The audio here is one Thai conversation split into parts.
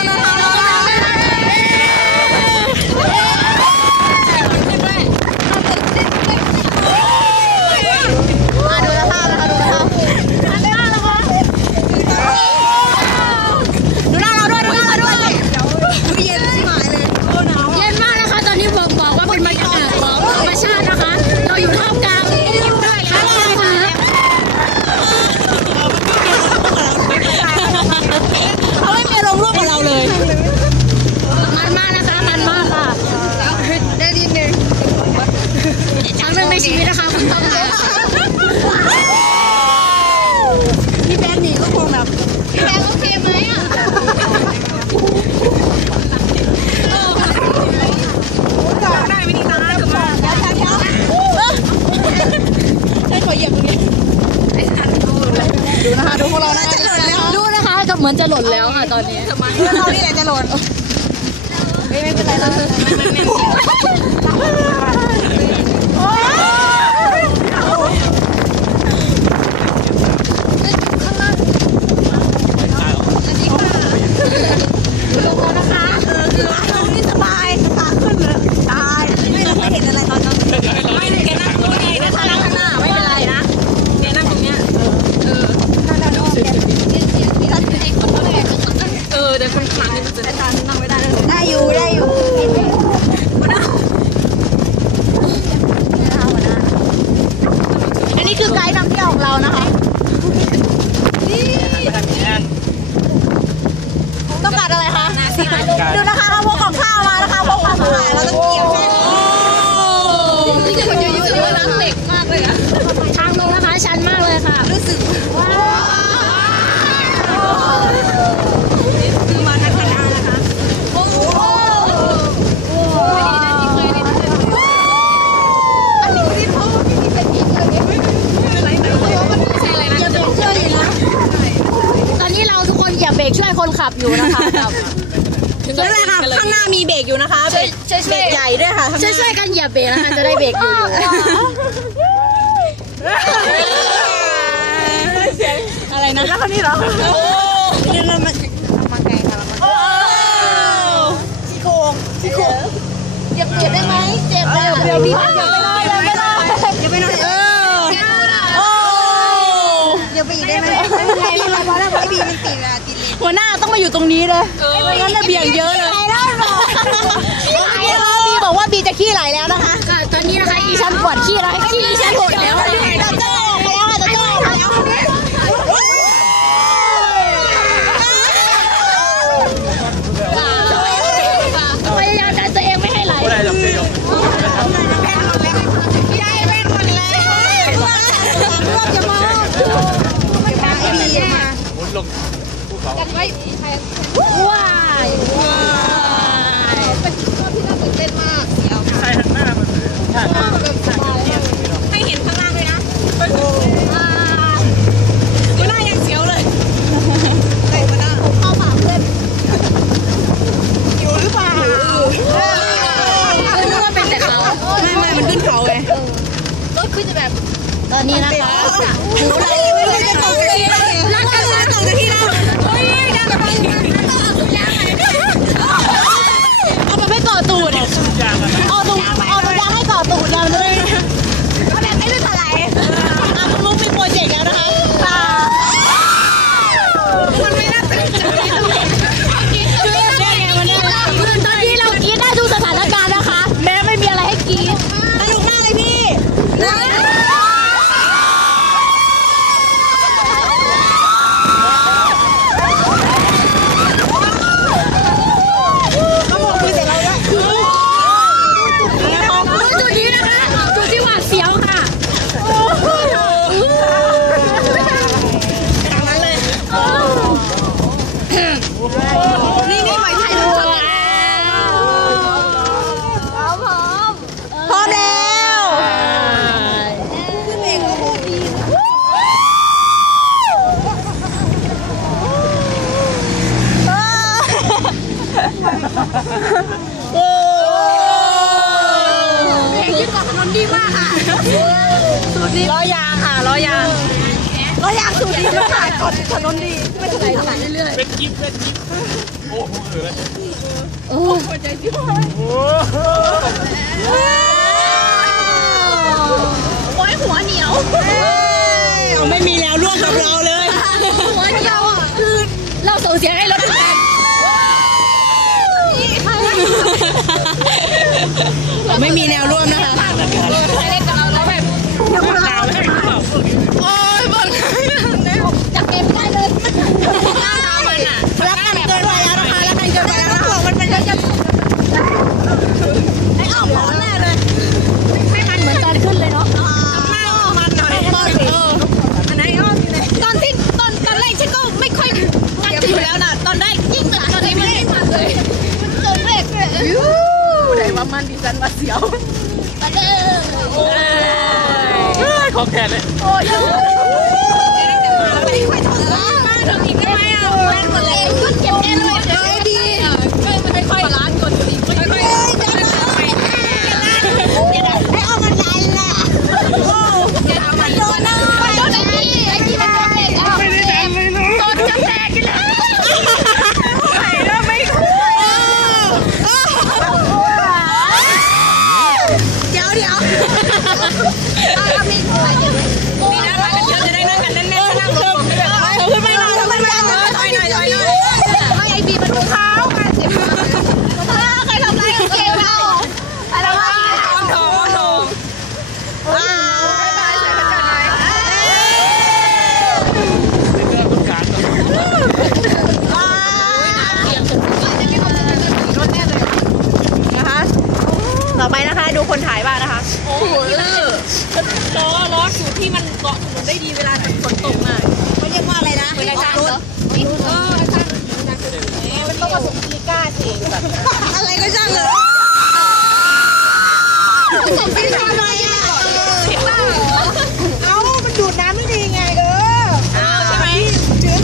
องน้องน้องน้องมาดูท่านะคะดูท่าดูหน้าเราด้วยดูหน้าเราด้วยเย็นชิบหายเลย เย็นมากนะคะ ตอนนี้ผมบอกว่าเป็นบรรยากาศของธรรมชาตินะคะ เราอยู่ท่ามกลางอยู่ด้วยแล้วนะคะ เขาไม่มีอารมณ์ร่วมกับเราเลย มันมากนะคะ มันมากค่ะ ได้นิดนึง ครั้งหนึ่งในชีวิตนะคะคุณต้องมา พี่แบงค์หนีก็คงแบบ พี่แบงค์โอเคไหมอะ ได้ไม่ดีนะจะมาเดี๋ยวเดี๋ยวให้ขอเหยียบตรงนี้ดูนะคะดูพวกเรานะคะ ดูนะคะก็ เหมือนจะหล่นแล้วค่ะตอนนี้เรานี่แหละจะหล่นไม่ไม่เป็นไรแล้วลงแล้วนะคะเออคือลงนี่สบายขาขึ้นเลยตายไม่เราไม่เห็นอะไรตอนนั้นไม่แกนั่งตรงนี้นะถ้านั่งข้างหน้าไม่เป็นไรนะแกนั่งตรงเนี้ยเออถ้าเราโอเคเออเดี๋ยวคนข้างหลังนี่จะได้ทานนั่งไม่ได้เลยได้อยู่ได้อยู่อันนี้คือไกด์นำเที่ยวของเรานะคะต้องการอะไรคะดูนะคะเขาพกกับข้าวมานะคะพกมาถ่ายแล้วก็เกี่ยวแค่ นี่คนเยอะๆเลยรักเด็กมากเลยอะทางลงนะคะ ชันมากเลยค่ะ รู้สึกว้าวคือมาทัศนานะคะโอ้โหอันนี้ไม่ได้เพราะว่าพี่เป็นอีกเลยอะไรแต่ว่ามันไม่ใช่อะไรนะจะเป็นเชื่ออยู่นะตอนนี้เราทุกคนอย่าเบรกช่วยคนขับอยู่นะคะแบบนั่นแหละค่ะข้างหน้ามีเบรกอยู่นะคะเบรกช่วยๆเบรกใหญ่ด้วยค่ะช่วยช่วยๆกันอย่าเบรกนะคะจะได้เบรกอยู่อะไร นะแล้วคนนี้เหรอโอ้เดินมามาไกลค่ะโอ้ซี่โครงซี่โครงเจ็บเจ็บได้ไหมเจ็บอะเดี๋ยวพี่เดี๋ยวไปหน่อยเดี๋ยวไปหน่อยเดี๋ยวไปหน่อยเออโอ้เดี๋ยวไปอีกได้ไหมไม่เป็นไรพี่มาพอแล้วไอ้บีมันติดอะติดเลยหัวหน้าต้องมาอยู่ตรงนี้เลยไม่งั้นจะเบี่ยงเยอะเลยบีบอกว่าบีจะขี้ไหลแล้วนะคะค่ะตอนนี้นะคะอีฉันปวดขี้แล้วขี้อีฉันปวดแล้ว จะเจ้าออกมาแล้วจะเจ้าออกมาแล้ว พยายามดันตัวเองไม่ให้ไหล พี่ได้เป็นคนแรกรอบจะมองไอ้บีมา ว้ายว้ายเป็นช่วงที่น่าตื่นเต้นมากให้เห็นข้างล่างด้วยนะหัวหน้ายังเสียวเลยใส่หัวหน้าเข้าปากเพื่อนอยู่หรือเปล่านึกว่าเป็นแต่เขาไม่ไม่มันขึ้นเขาไงรถคือจะแบบตอนนี้นะคะหูไหลไม่รู้จะตกที่ไหนรักกันรักตกที่ไหนเฮ้ย ได้แบบนี้เอา โอ้เงที่เกาะถนนดีมากค่ะร้อยางค่ะร้อยางร้อยางสูตดีมากค่ะเกาะถนนดีไม่เป็นไรไหลเรื่อยเป็นกิ๊บเป็นกิ๊บโอ้โหเลยโอ้หัวใจพี่พ่อยโอ้ยหัวเหนียวไม่มีแล้วร่วงกับเราเลยหัวเหนียวอะคือเราส่งเสียงให้รถดัน ประมาณดิฉันมาเสียวมาเลยโด้อของแขนเลยโอ้ยไม่ได้ค่อยถอดแล้วมาถึงอีกได้ไหมอะมันหมดเลยมันเก็บ อะไรก็ช่างเลยของพี่ทำไมอะเอ้ามันดูดน้ำไม่ดีไงเออ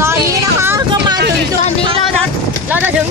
ตอนนี้นะคะก็มาถึงจุดนี้เราจะเราจะถึง